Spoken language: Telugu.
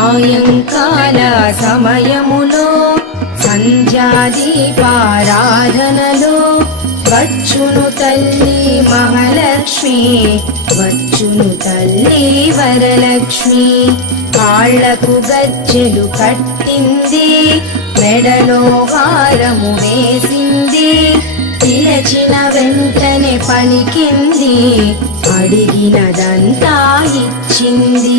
సాయంకాల సమయములో సంధ్యాదీపారాధనలో వచ్చును తల్లి మహాలక్ష్మి వచ్చును తల్లి వరలక్ష్మి కాళ్లకు గజ్జెలు కట్టింది మెడలో హారము వేసింది పిలచిన వెంటనే పలికింది అడిగినదంతా ఇచ్చింది